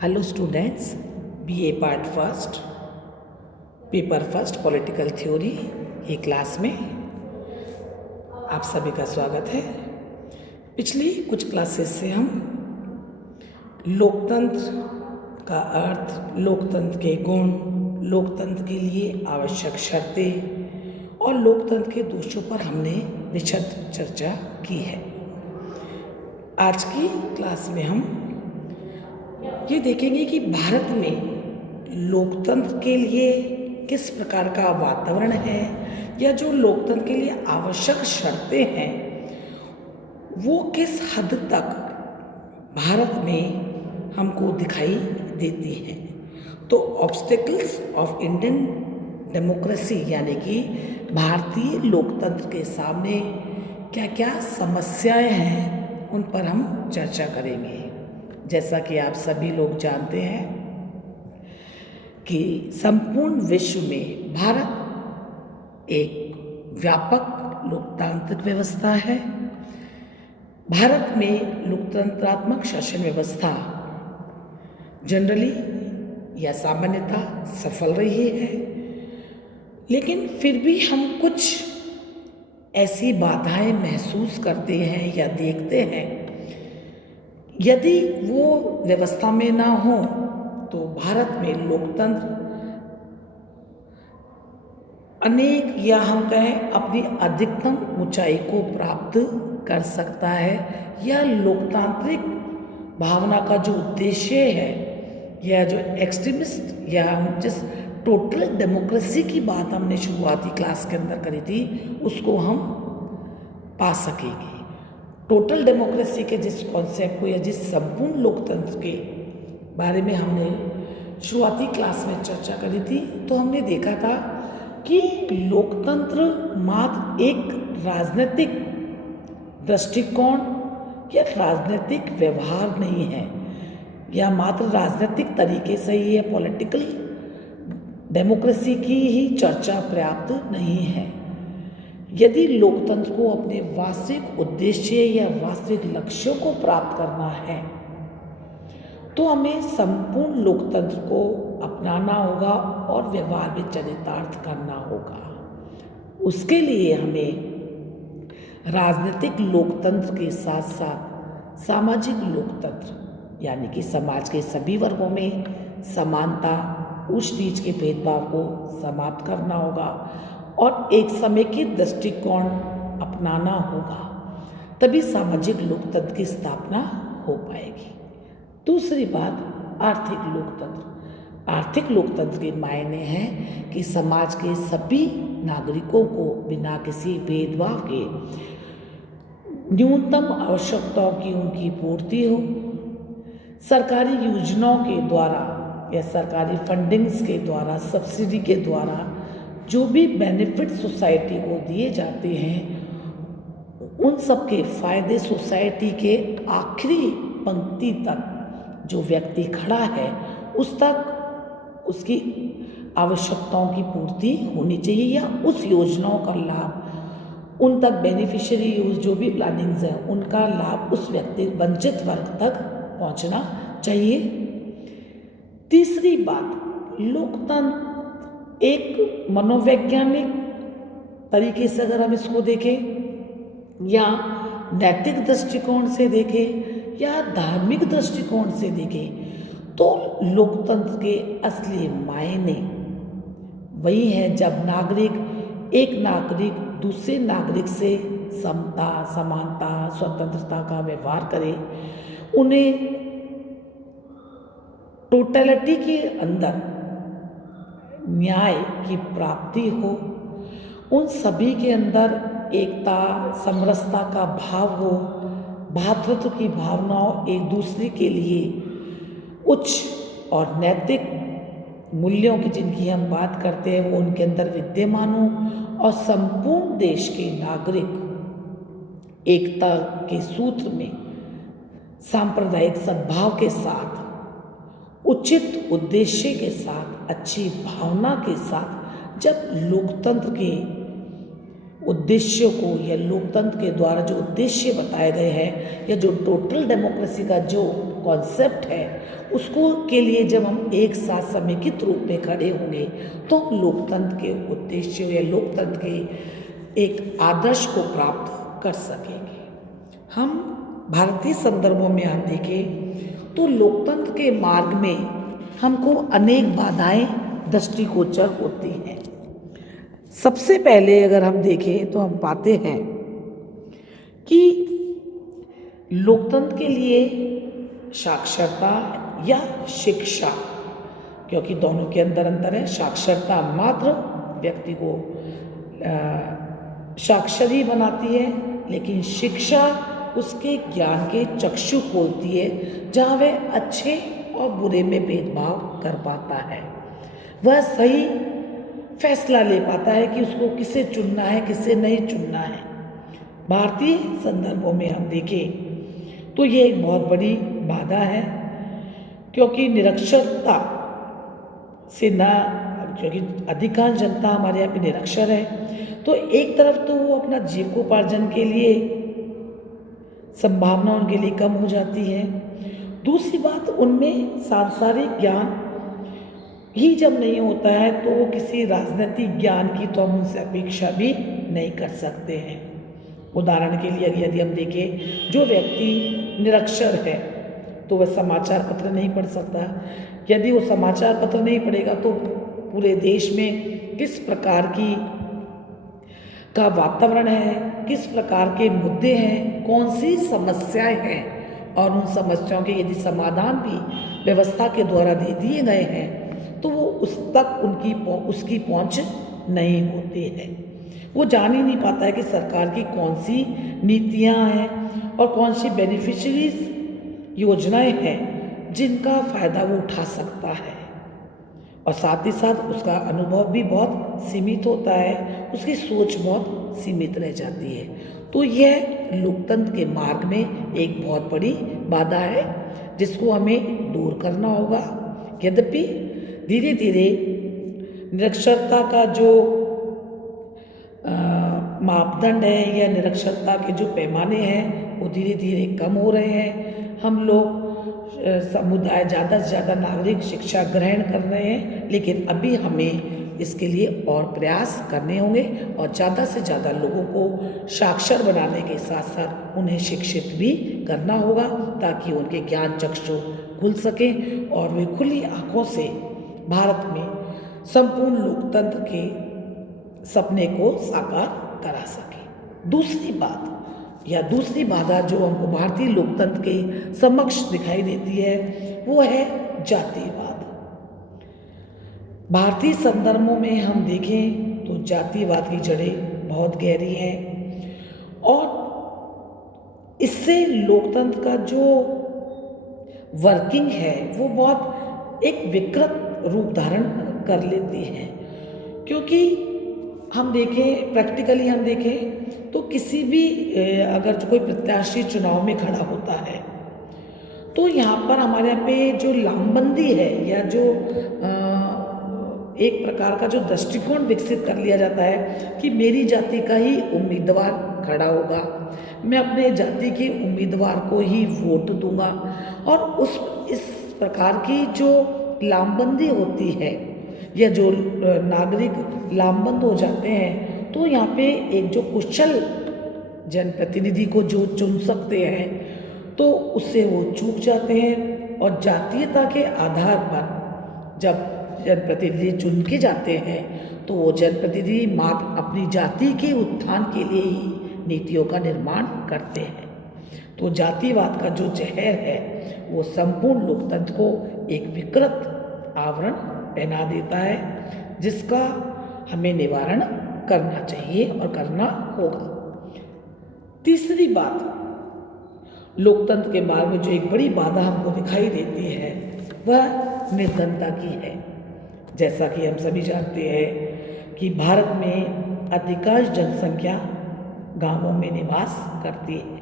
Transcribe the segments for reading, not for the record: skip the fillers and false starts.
Hello students, BA part first, paper first political theory ये class में आप सभी का स्वागत है। पिछली कुछ क्लासेस से हम लोकतंत्र का अर्थ, लोकतंत्र के गुण, लोकतंत्र के लिए आवश्यक शर्तें और लोकतंत्र के दोषों पर हमने विशद चर्चा की है। आज की क्लास में हम ये देखेंगे कि भारत में लोकतंत्र के लिए किस प्रकार का वातावरण है या जो लोकतंत्र के लिए आवश्यक शर्तें हैं वो किस हद तक भारत में हमको दिखाई देती हैं। तो ऑब्स्टेकल्स ऑफ इंडियन डेमोक्रेसी यानी कि भारतीय लोकतंत्र के सामने क्या क्या समस्याएं हैं उन पर हम चर्चा करेंगे। जैसा कि आप सभी लोग जानते हैं कि संपूर्ण विश्व में भारत एक व्यापक लोकतांत्रिक व्यवस्था है। भारत में लोकतंत्रात्मक शासन व्यवस्था जनरली या सामान्यतः सफल रही है, लेकिन फिर भी हम कुछ ऐसी बाधाएं महसूस करते हैं या देखते हैं। यदि वो व्यवस्था में ना हो तो भारत में लोकतंत्र अनेक या हम कहें अपनी अधिकतम ऊंचाई को प्राप्त कर सकता है, या लोकतांत्रिक भावना का जो उद्देश्य है या जो एक्सट्रीमिस्ट या जिस टोटल डेमोक्रेसी की बात हमने शुरुआती क्लास के अंदर करी थी उसको हम पा सकेंगे। टोटल डेमोक्रेसी के जिस कॉन्सेप्ट को या जिस संपूर्ण लोकतंत्र के बारे में हमने शुरुआती क्लास में चर्चा करी थी, तो हमने देखा था कि लोकतंत्र मात्र एक राजनीतिक दृष्टिकोण या राजनीतिक व्यवहार नहीं है, या मात्र राजनीतिक तरीके से ही है पॉलिटिकल डेमोक्रेसी की ही चर्चा पर्याप्त नहीं है। यदि लोकतंत्र को अपने वास्तविक उद्देश्य या वास्तविक लक्ष्यों को प्राप्त करना है तो हमें संपूर्ण लोकतंत्र को अपनाना होगा और व्यवहार में चरितार्थ करना होगा। उसके लिए हमें राजनीतिक लोकतंत्र के साथ साथ सामाजिक लोकतंत्र यानी कि समाज के सभी वर्गों में समानता, उच्च नीच के भेदभाव को समाप्त करना होगा और एक समेकित दृष्टिकोण अपनाना होगा, तभी सामाजिक लोकतंत्र की स्थापना हो पाएगी। दूसरी बात, आर्थिक लोकतंत्र। आर्थिक लोकतंत्र के मायने हैं कि समाज के सभी नागरिकों को बिना किसी भेदभाव के न्यूनतम आवश्यकताओं की उनकी पूर्ति हो। सरकारी योजनाओं के द्वारा या सरकारी फंडिंग्स के द्वारा, सब्सिडी के द्वारा जो भी बेनिफिट सोसाइटी को दिए जाते हैं उन सब के फायदे सोसाइटी के आखिरी पंक्ति तक जो व्यक्ति खड़ा है उस तक उसकी आवश्यकताओं की पूर्ति होनी चाहिए, या उस योजनाओं का लाभ उन तक बेनिफिशियरी जो भी प्लानिंग्स हैं उनका लाभ उस व्यक्ति वंचित वर्ग तक पहुंचना चाहिए। तीसरी बात, लोकतंत्र एक मनोवैज्ञानिक तरीके से अगर हम इसको देखें या नैतिक दृष्टिकोण से देखें या धार्मिक दृष्टिकोण से देखें तो लोकतंत्र के असली मायने वही है जब एक नागरिक दूसरे नागरिक से समता, समानता, स्वतंत्रता का व्यवहार करे, उन्हें टोटलिटी के अंदर न्याय की प्राप्ति हो, उन सभी के अंदर एकता, समरसता का भाव हो, भ्रातृत्व की भावना हो, एक दूसरे के लिए उच्च और नैतिक मूल्यों की जिनकी हम बात करते हैं वो उनके अंदर विद्यमान हो, और संपूर्ण देश के नागरिक एकता के सूत्र में सांप्रदायिक सद्भाव के साथ, उचित उद्देश्य के साथ, अच्छी भावना के साथ जब लोकतंत्र के उद्देश्य को या लोकतंत्र के द्वारा जो उद्देश्य बताए गए हैं या जो टोटल डेमोक्रेसी का जो कॉन्सेप्ट है उसको के लिए जब हम एक साथ समेकित रूप में खड़े होंगे तो हम लोकतंत्र के उद्देश्य या लोकतंत्र के एक आदर्श को प्राप्त कर सकेंगे। हम भारतीय संदर्भों में हम देखें तो लोकतंत्र के मार्ग में हमको अनेक बाधाएं दृष्टिगोचर होती हैं। सबसे पहले अगर हम देखें तो हम पाते हैं कि लोकतंत्र के लिए साक्षरता या शिक्षा, क्योंकि दोनों के अंदर अंतर है। साक्षरता मात्र व्यक्ति को साक्षर ही बनाती है, लेकिन शिक्षा उसके ज्ञान के चक्षु खोलती है, जहाँ वह अच्छे और बुरे में भेदभाव कर पाता है। वह सही फैसला ले पाता है कि उसको किसे चुनना है किसे नहीं चुनना है। भारतीय संदर्भों में हम देखें तो ये एक बहुत बड़ी बाधा है, क्योंकि निरक्षरता से ना, क्योंकि अधिकांश जनता हमारे यहाँ पे निरक्षर है, तो एक तरफ तो वो अपना जीविकोपार्जन के लिए संभावना उनके लिए कम हो जाती है, दूसरी बात उनमें सांसारिक ज्ञान ही जब नहीं होता है तो वो किसी राजनीतिक ज्ञान की तो हम उनसे अपेक्षा भी नहीं कर सकते हैं। उदाहरण के लिए यदि हम देखें, जो व्यक्ति निरक्षर है तो वह समाचार पत्र नहीं पढ़ सकता। यदि वो समाचार पत्र नहीं पढ़ेगा तो पूरे देश में किस प्रकार का वातावरण है, किस प्रकार के मुद्दे हैं, कौन सी समस्याएं हैं, और उन समस्याओं के यदि समाधान भी व्यवस्था के द्वारा दे दिए गए हैं तो वो उस तक उसकी पहुंच नहीं होती है। वो जान ही नहीं पाता है कि सरकार की कौन सी नीतियां हैं और कौन सी बेनिफिशरीज योजनाएं हैं जिनका फ़ायदा वो उठा सकता है, और साथ ही साथ उसका अनुभव भी बहुत सीमित होता है, उसकी सोच बहुत सीमित रह जाती है। तो यह लोकतंत्र के मार्ग में एक बहुत बड़ी बाधा है जिसको हमें दूर करना होगा। यद्यपि धीरे धीरे निरक्षरता का जो मापदंड है या निरक्षरता के जो पैमाने हैं वो धीरे धीरे कम हो रहे हैं। हम लोग समुदाय ज़्यादा से ज़्यादा नागरिक शिक्षा ग्रहण कर रहे हैं, लेकिन अभी हमें इसके लिए और प्रयास करने होंगे और ज़्यादा से ज़्यादा लोगों को साक्षर बनाने के साथ साथ उन्हें शिक्षित भी करना होगा, ताकि उनके ज्ञान चक्षु खुल सकें और वे खुली आँखों से भारत में संपूर्ण लोकतंत्र के सपने को साकार करा सके। दूसरी बात या दूसरी बाधा जो हमको भारतीय लोकतंत्र के समक्ष दिखाई देती है वो है जातिवाद। भारतीय संदर्भों में हम देखें तो जातिवाद की जड़ें बहुत गहरी हैं और इससे लोकतंत्र का जो वर्किंग है वो बहुत एक विकृत रूप धारण कर लेती है। क्योंकि हम देखें, प्रैक्टिकली हम देखें तो किसी भी अगर कोई प्रत्याशी चुनाव में खड़ा होता है तो यहाँ पर हमारे यहाँ पे जो लामबंदी है या जो एक प्रकार का जो दृष्टिकोण विकसित कर लिया जाता है कि मेरी जाति का ही उम्मीदवार खड़ा होगा, मैं अपने जाति के उम्मीदवार को ही वोट दूंगा, और इस प्रकार की जो लामबंदी होती है या जो नागरिक लामबंद हो जाते हैं, तो यहाँ पे एक जो कुशल जनप्रतिनिधि को जो चुन सकते हैं तो उससे वो चूक जाते हैं, और जातीयता के आधार पर जब जनप्रतिनिधि चुन के जाते हैं तो वो जनप्रतिनिधि मात्र अपनी जाति के उत्थान के लिए ही नीतियों का निर्माण करते हैं। तो जातिवाद का जो जहर है वो संपूर्ण लोकतंत्र को एक विकृत आवरण पहना देता है, जिसका हमें निवारण करना चाहिए और करना होगा। तीसरी बात, लोकतंत्र के मार्ग में जो एक बड़ी बाधा हमको दिखाई देती है वह निर्धनता की है। जैसा कि हम सभी जानते हैं कि भारत में अधिकांश जनसंख्या गांवों में निवास करती है,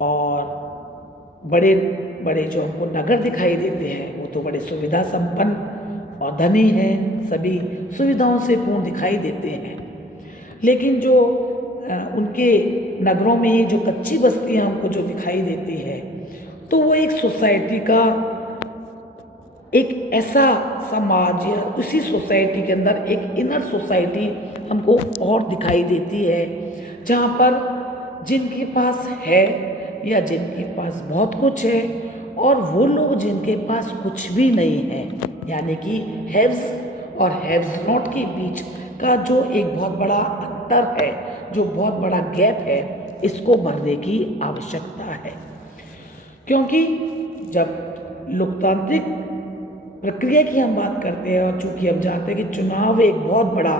और बड़े बड़े जो हमको नगर दिखाई देते हैं वो तो बड़े सुविधा संपन्न और धनी हैं, सभी सुविधाओं से पूर्ण दिखाई देते हैं। लेकिन जो उनके नगरों में ही जो कच्ची बस्तियाँ हमको जो दिखाई देती है, तो वो एक सोसाइटी का एक ऐसा समाज या उसी सोसाइटी के अंदर एक इनर सोसाइटी हमको और दिखाई देती है, जहाँ पर जिनके पास है या जिनके पास बहुत कुछ है और वो लोग जिनके पास कुछ भी नहीं है, यानी कि हैव्स और हैव्स नॉट के बीच का जो एक बहुत बड़ा अंतर है, जो बहुत बड़ा गैप है, इसको भरने की आवश्यकता है। क्योंकि जब लोकतांत्रिक प्रक्रिया की हम बात करते हैं और चूंकि हम जानते हैं कि चुनाव एक बहुत बड़ा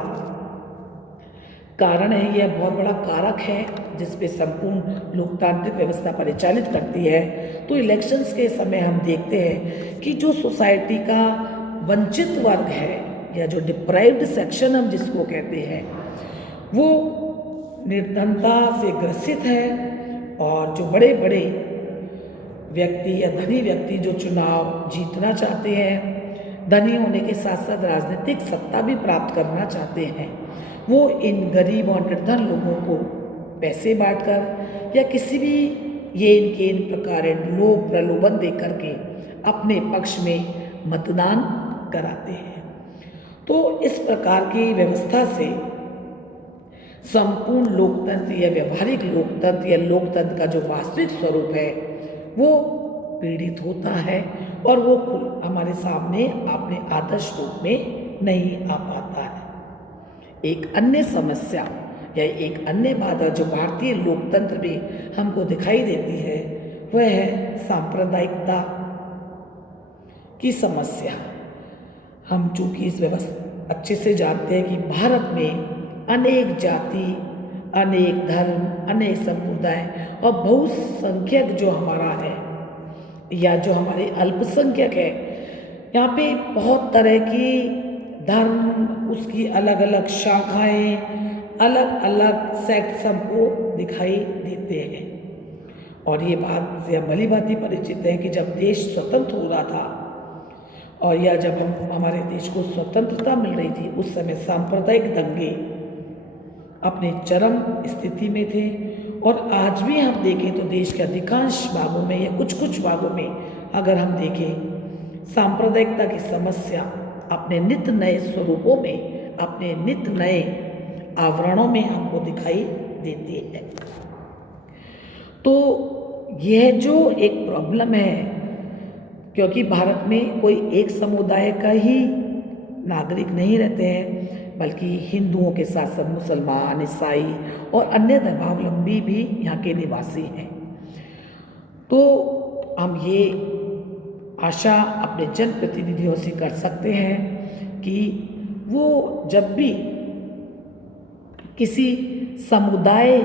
कारण है, यह बहुत बड़ा कारक है जिस पे संपूर्ण लोकतांत्रिक व्यवस्था परिचालित करती है, तो इलेक्शंस के समय हम देखते हैं कि जो सोसाइटी का वंचित वर्ग है या जो डिप्राइव्ड सेक्शन हम जिसको कहते हैं, वो निर्धनता से ग्रसित है और जो बड़े बड़े व्यक्ति या धनी व्यक्ति जो चुनाव जीतना चाहते हैं, धनी होने के साथ साथ राजनीतिक सत्ता भी प्राप्त करना चाहते हैं, वो इन गरीब और निर्धन लोगों को पैसे बांटकर या किसी भी ये इनके इन प्रकार लोभ प्रलोभन दे करके अपने पक्ष में मतदान कराते हैं। तो इस प्रकार की व्यवस्था से संपूर्ण लोकतंत्र या व्यवहारिक लोकतंत्र या लोकतंत्र का जो वास्तविक स्वरूप है वो पीड़ित होता है और वो हमारे सामने अपने आदर्श रूप में नहीं आ पाता है। एक अन्य समस्या या एक अन्य बाधा जो भारतीय लोकतंत्र में हमको दिखाई देती है वह है सांप्रदायिकता की समस्या। हम चूंकि इस व्यवस्था अच्छे से जानते हैं कि भारत में अनेक जाति, अनेक धर्म, अनेक समुदाय और बहुसंख्यक जो हमारा है या जो हमारे अल्पसंख्यक है, यहाँ पे बहुत तरह की धर्म, उसकी अलग अलग शाखाएं, अलग अलग सेक्ट्स हमको दिखाई देते हैं। और ये बात से हम भली भांति परिचित है कि जब देश स्वतंत्र हो रहा था और या जब हमारे देश को स्वतंत्रता मिल रही थी, उस समय सांप्रदायिक दंगे अपने चरम स्थिति में थे। और आज भी हम देखें तो देश के अधिकांश भागों में या कुछ कुछ भागों में अगर हम देखें, सांप्रदायिकता की समस्या अपने नित्य नए स्वरूपों में, अपने नित्य नए आवरणों में हमको दिखाई देती है। तो यह जो एक प्रॉब्लम है, क्योंकि भारत में कोई एक समुदाय का ही नागरिक नहीं रहते हैं, बल्कि हिंदुओं के साथ साथ मुसलमान, ईसाई और अन्य धर्मावलंबी भी यहाँ के निवासी हैं। तो हम ये आशा अपने जनप्रतिनिधियों से कर सकते हैं कि वो जब भी किसी समुदाय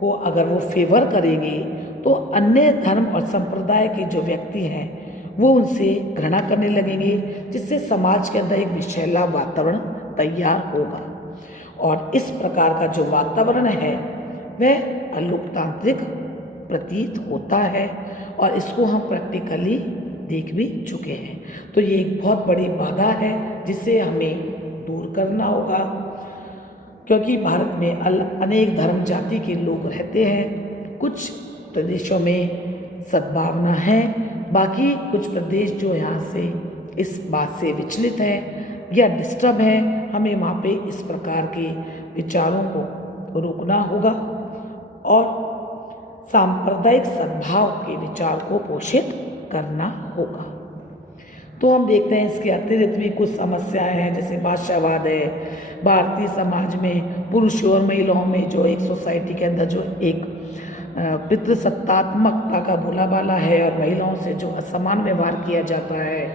को अगर वो फेवर करेंगे तो अन्य धर्म और संप्रदाय के जो व्यक्ति हैं वो उनसे घृणा करने लगेंगे, जिससे समाज के अंदर एक विषैला वातावरण तैयार होगा। और इस प्रकार का जो वातावरण है वह अलोकतांत्रिक प्रतीत होता है और इसको हम प्रैक्टिकली देख भी चुके हैं। तो ये एक बहुत बड़ी बाधा है जिसे हमें दूर करना होगा, क्योंकि भारत में अनेक धर्म जाति के लोग रहते हैं। कुछ प्रदेशों में सद्भावना है, बाकी कुछ प्रदेश जो यहाँ से इस बात से विचलित हैं या डिस्टर्ब हैं। हमें वहाँ पे इस प्रकार के विचारों को रोकना होगा और सांप्रदायिक सद्भाव के विचार को पोषित करना होगा। तो हम देखते हैं इसके अतिरिक्त भी कुछ समस्याएं हैं, जैसे भाषावाद है। भारतीय समाज में पुरुषों और महिलाओं में जो एक सोसाइटी के अंदर जो एक पितृसत्तात्मकता का बोलाबाला है और महिलाओं से जो असमान व्यवहार किया जाता है,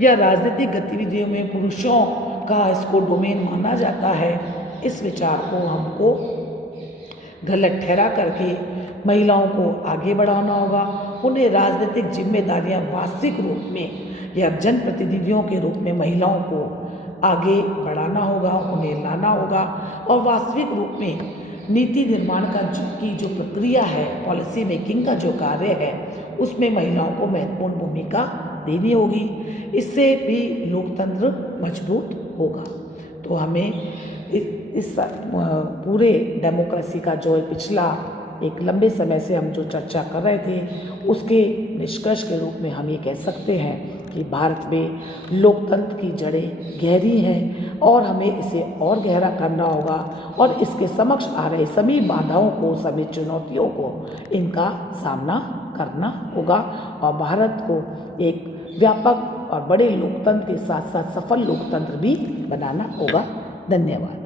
या राजनीतिक गतिविधियों में पुरुषों का इसको डोमेन माना जाता है, इस विचार को हमको गलत ठहरा करके महिलाओं को आगे बढ़ाना होगा। उन्हें राजनीतिक जिम्मेदारियां वास्तविक रूप में या जनप्रतिनिधियों के रूप में महिलाओं को आगे बढ़ाना होगा, उन्हें लाना होगा और वास्तविक रूप में नीति निर्माण की जो प्रक्रिया है, पॉलिसी मेकिंग का जो कार्य है, उसमें महिलाओं को महत्वपूर्ण भूमिका देनी होगी। इससे भी लोकतंत्र मजबूत होगा। तो हमें इस पूरे डेमोक्रेसी का जो पिछला एक लंबे समय से हम जो चर्चा कर रहे थे, उसके निष्कर्ष के रूप में हम ये कह सकते हैं कि भारत में लोकतंत्र की जड़ें गहरी हैं और हमें इसे और गहरा करना होगा और इसके समक्ष आ रहे सभी बाधाओं को, सभी चुनौतियों को, इनका सामना करना होगा और भारत को एक व्यापक और बड़े लोकतंत्र के साथ साथ सफल लोकतंत्र भी बनाना होगा। धन्यवाद।